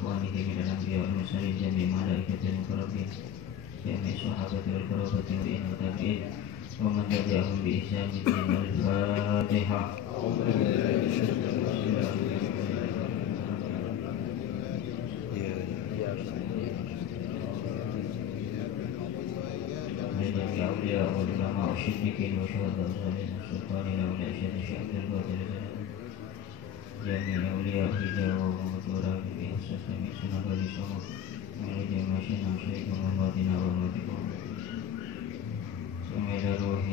وإخوانه من الأنبياء والمرسلين جميع ملائكته المقربين جميع الصحابة والقرابة والتابعين ومن تبعهم بإحسان إلى الفاتحة. لجميع أولياء والعلماء والصديقين والشهداء والصالحين والسلطانين والأشهاد الشهد الباطل جميع أولياء الهدى ومطورا بإحساس من سنة ولسمه من جميع شنا شيخ ومبادنا ومدكم ثم إلى روح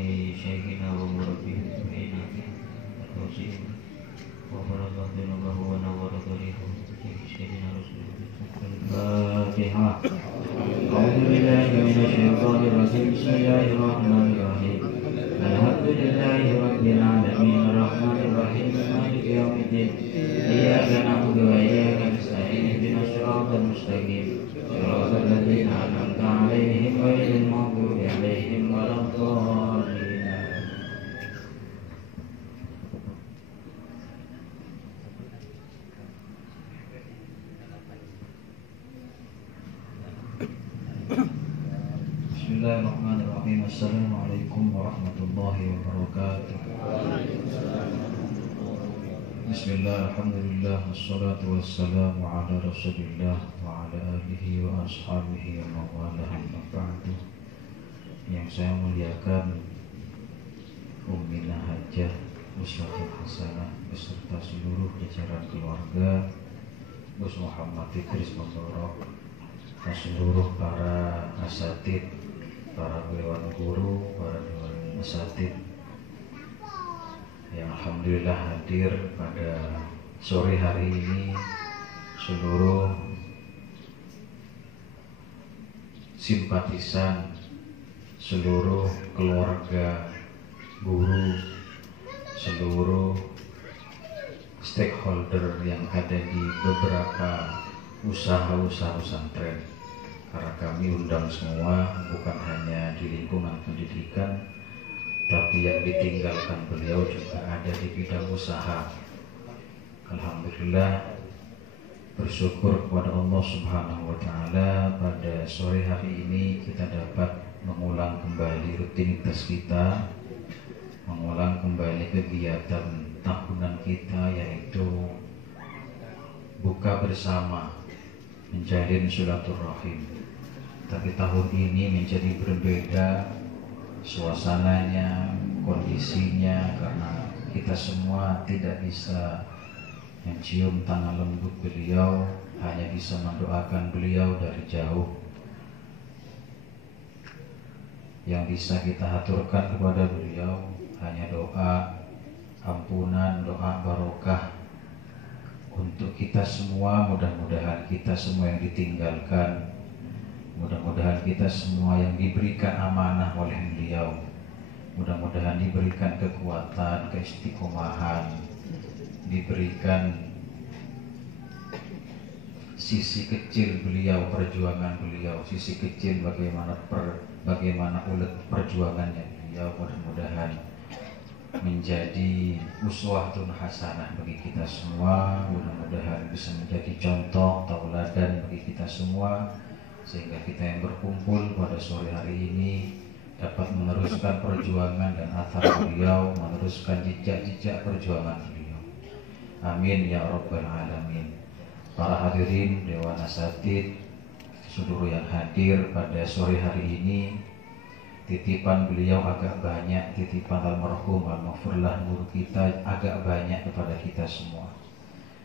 شيخنا ومربيه بينا التوصيل وغفر الله ذنوبه ونور طريقه شيخ سيدنا رسول الله. الفاتحة. أعوذ بالله من الشيطان الرجيم. بسم الله الرحمن الرحيم. الحمد لله رب العالمين الرحمن الرحيم مالك يوم الدين إياك نعبد وإياك نستعين اهدنا الصراط المستقيم صراط الذين أنعمت عليهم غير المغضوب عليهم ولا الضالين. Bismillahirrahmanirrahim. Assalamualaikum warahmatullahi wabarakatuh. Bismillah, alhamdulillah, wassalatu wassalamu ala rasulillah wa ala alihi wa ashabihi wa mawalah amma ba'du. Yang saya muliakan Ummina Hajjah Uswatul Hasanah beserta seluruh jajaran keluarga Gus Muhammad Idris Mubarak dan seluruh para asatid, para dewan guru, para dewan asatid yang alhamdulillah hadir pada sore hari ini, seluruh simpatisan, seluruh keluarga guru, seluruh stakeholder yang ada di beberapa usaha-usaha pesantren. Karena kami undang semua, bukan hanya di lingkungan pendidikan, tapi yang ditinggalkan beliau juga ada di bidang usaha. Alhamdulillah, bersyukur kepada Allah Subhanahu wa Ta'ala, pada sore hari ini kita dapat mengulang kembali rutinitas kita, mengulang kembali kegiatan tahunan kita, yaitu buka bersama, menjalin silaturahim. Tapi tahun ini menjadi berbeda suasananya, kondisinya, karena kita semua tidak bisa mencium tangan lembut beliau, hanya bisa mendoakan beliau dari jauh. Yang bisa kita aturkan kepada beliau hanya doa ampunan, doa barokah untuk kita semua. Mudah-mudahan kita semua yang ditinggalkan, mudah-mudahan kita semua yang diberikan amanah oleh beliau, mudah-mudahan diberikan kekuatan, keistiqomahan, diberikan sisi kecil beliau, perjuangan beliau, sisi kecil bagaimana ulet perjuangannya beliau, mudah-mudahan menjadi uswatun hasanah bagi kita semua, mudah-mudahan bisa menjadi contoh tauladan bagi kita semua, sehingga kita yang berkumpul pada sore hari ini dapat meneruskan perjuangan dan athar beliau, meneruskan jejak-jejak perjuangan beliau. Amin ya rabbal alamin. Para hadirin Dewan Asatid, seluruh yang hadir pada sore hari ini, titipan beliau agak banyak, titipan almarhum al-maghfurlah guru kita agak banyak kepada kita semua.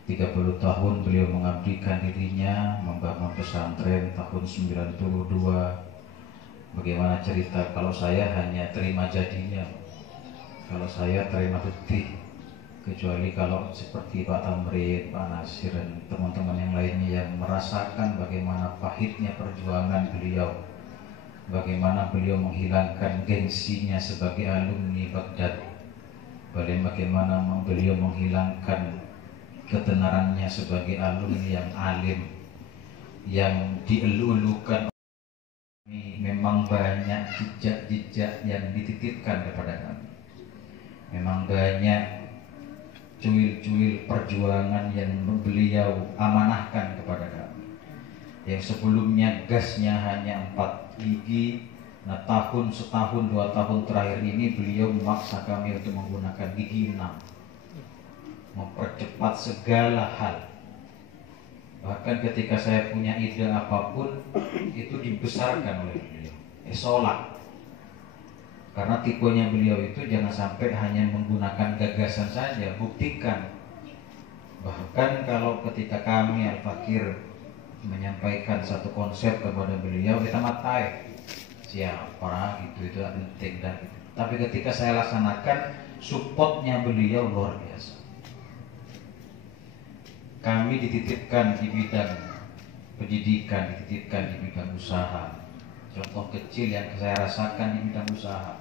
30 tahun beliau mengabdikan dirinya membangun pesantren tahun 92. Bagaimana cerita kalau saya hanya terima jadinya, kalau saya terima getih, kecuali kalau seperti Pak Tamrin, Pak Nasir dan teman-teman yang lainnya yang merasakan bagaimana pahitnya perjuangan beliau, bagaimana beliau menghilangkan gengsinya sebagai alumni Baghdad, bagaimana beliau menghilangkan ketenarannya sebagai alumni yang alim, yang dielu-elukan. Memang banyak jejak-jejak yang dititipkan kepada kami, memang banyak cuil-cuil perjuangan yang beliau amanahkan kepada kami. Yang sebelumnya gasnya hanya 4 gigi. Nah, setahun 2 tahun terakhir ini beliau memaksa kami untuk menggunakan gigi 6, mempercepat segala hal. Bahkan ketika saya punya ide apapun itu dibesarkan oleh beliau. Sholat, karena tipenya beliau itu jangan sampai hanya menggunakan gagasan saja, buktikan. Bahkan kalau ketika kami Al-Fakir menyampaikan satu konsep kepada beliau, kita matai siapa gitu, itu penting dan gitu. Tapi ketika saya laksanakan, supportnya beliau luar biasa. Kami dititipkan di bidang pendidikan, dititipkan di bidang usaha. Contoh kecil yang saya rasakan di bidang usaha,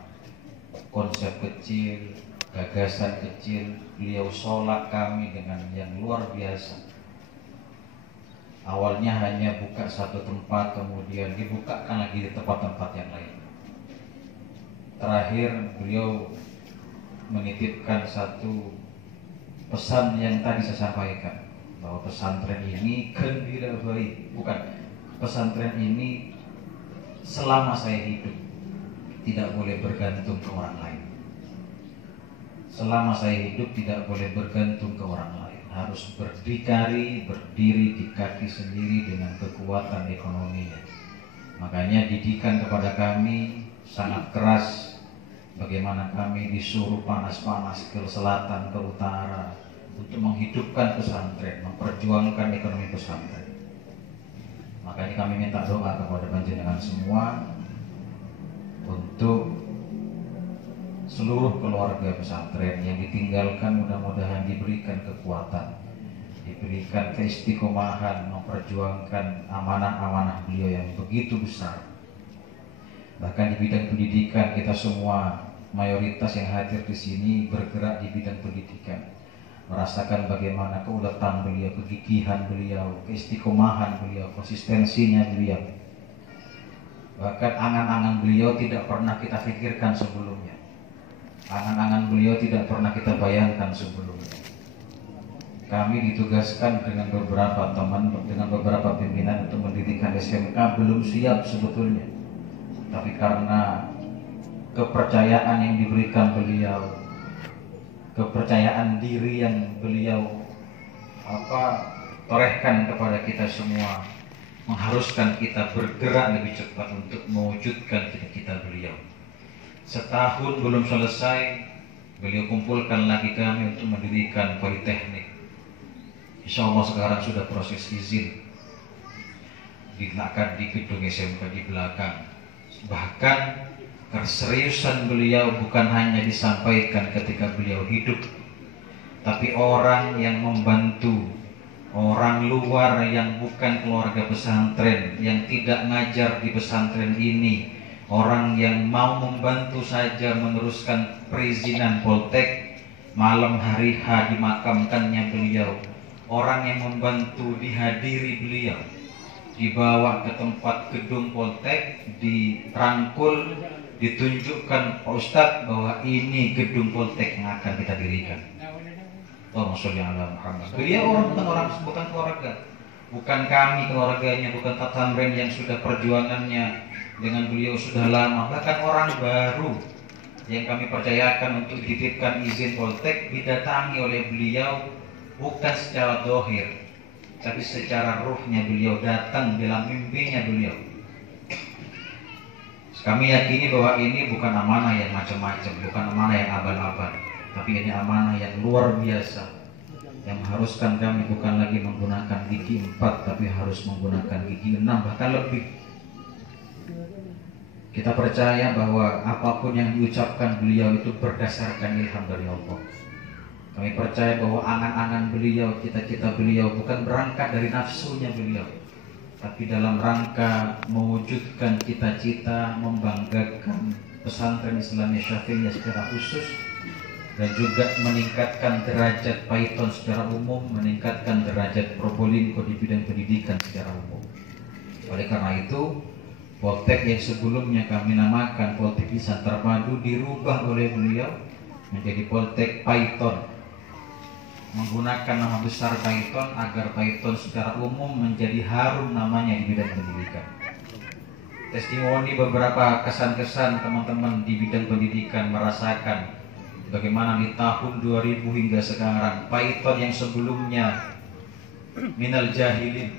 konsep kecil, gagasan kecil, beliau sholat kami dengan yang luar biasa. Awalnya hanya buka satu tempat, kemudian dibukakan lagi di tempat-tempat yang lain. Terakhir beliau menitipkan satu pesan yang tadi saya sampaikan, bahwa pesantren ini gembira baik, bukan, pesantren ini selama saya hidup tidak boleh bergantung ke orang lain. Selama saya hidup tidak boleh bergantung ke orang lain, harus berdikari, berdiri di kaki sendiri dengan kekuatan ekonominya. Makanya didikan kepada kami sangat keras. Bagaimana kami disuruh panas-panas ke selatan, ke utara, untuk menghidupkan pesantren, memperjuangkan ekonomi pesantren. Makanya kami minta doa kepada panjenengan semua untuk seluruh keluarga pesantren yang ditinggalkan, mudah-mudahan diberikan kekuatan, diberikan keistiqomahan memperjuangkan amanah-amanah beliau yang begitu besar. Bahkan di bidang pendidikan, kita semua mayoritas yang hadir di sini bergerak di bidang pendidikan, merasakan bagaimana keuletan beliau, kegigihan beliau, keistiqomahan beliau, konsistensinya beliau. Bahkan angan-angan beliau tidak pernah kita pikirkan sebelumnya. Angan-angan beliau tidak pernah kita bayangkan sebelumnya. Kami ditugaskan dengan beberapa teman, dengan beberapa pimpinan untuk mendirikan SMK, belum siap sebetulnya. Tapi karena kepercayaan yang diberikan beliau, kepercayaan diri yang beliau torehkan kepada kita semua, mengharuskan kita bergerak lebih cepat untuk mewujudkan cita-cita beliau. Setahun belum selesai, beliau kumpulkan lagi kami untuk mendirikan politeknik. Insya Allah sekarang sudah proses izin, diletakkan di gedung SMK di belakang. Bahkan keseriusan beliau bukan hanya disampaikan ketika beliau hidup, tapi orang yang membantu, orang luar yang bukan keluarga pesantren, yang tidak ngajar di pesantren ini, orang yang mau membantu saja meneruskan perizinan Poltek, malam hari H dimakamkannya beliau, orang yang membantu dihadiri beliau, dibawa ke tempat gedung Poltek, dirangkul, ditunjukkan Pak Ustadz bahwa ini gedung Poltek yang akan kita dirikan. Allahumma sholli ala Muhammad. Beliau bukan keluarga, bukan kami keluarganya, bukan pesantren yang sudah perjuangannya dengan beliau sudah lama, bahkan orang baru yang kami percayakan untuk dititipkan izin Poltek didatangi oleh beliau bukan secara dohir, tapi secara ruhnya beliau datang dalam mimpinya beliau. Kami yakini bahwa ini bukan amanah yang macam-macam, bukan amanah yang abal-abal, tapi ini amanah yang luar biasa, yang mengharuskan kami bukan lagi menggunakan gigi 4, tapi harus menggunakan gigi 6, bahkan lebih. Kita percaya bahwa apapun yang diucapkan beliau itu berdasarkan ilham dari Allah. Kami percaya bahwa angan-angan beliau, cita-cita beliau bukan berangkat dari nafsunya beliau, tapi dalam rangka mewujudkan cita-cita membanggakan pesantren Islam Syafi'iyah secara khusus, dan juga meningkatkan derajat Paiton secara umum, meningkatkan derajat Probolinggo di bidang pendidikan secara umum. Oleh karena itu, Poltek yang sebelumnya kami namakan Poltek Lisan Terpadu dirubah oleh beliau menjadi Poltek Paiton. menggunakan nama besar Python agar Python secara umum menjadi harum namanya di bidang pendidikan. Testimoni beberapa kesan-kesan teman-teman di bidang pendidikan merasakan bagaimana di tahun 2000 hingga sekarang Python yang sebelumnya minal jahilin,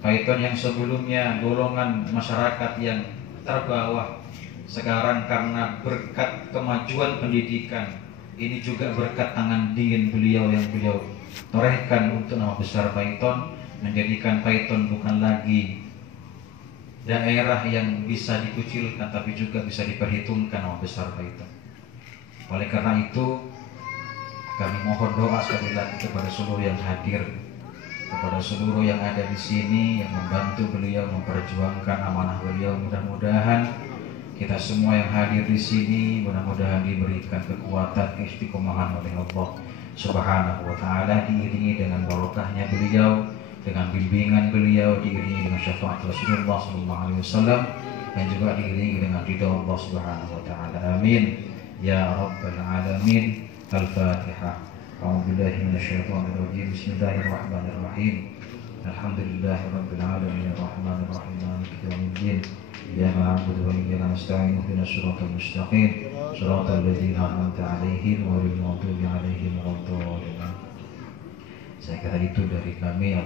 Python yang sebelumnya golongan masyarakat yang terbawah, sekarang karena berkat kemajuan pendidikan, ini juga berkat tangan dingin beliau yang beliau torehkan untuk nama besar Python, menjadikan Python bukan lagi daerah yang bisa dikucilkan, tapi juga bisa diperhitungkan nama besar Python. Oleh karena itu, kami mohon doa sekali lagi kepada seluruh yang hadir, kepada seluruh yang ada di sini yang membantu beliau memperjuangkan amanah beliau. Mudah-mudahan kita semua yang hadir di sini mudah-mudahan diberikan kekuatan keistiqomahan oleh Allah Subhanahu wa taala, diiringi dengan barokahnya beliau, dengan bimbingan beliau, diiringi dengan syafaat Rasulullah sallallahu alaihi wasallam, dan juga diiringi dengan ridha Allah Subhanahu wa taala. Amin ya rabbal alamin. Al-Fatihah. A'udzubillahi minasyaitonir rajim. Bismillahirrahmanirrahim. Alhamdulillahirabbil alamin arrahmanir rahim maliki yaumiddin. Iyyaka na'budu wa iyyaka nasta'in ihdinas siratal mustaqim siratal ladzina an'amta 'alaihim ghairil maghdubi 'alaihim waladdallin. Saya kira itu dari kami.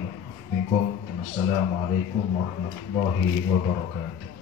Assalamualaikum warahmatullahi wabarakatuh.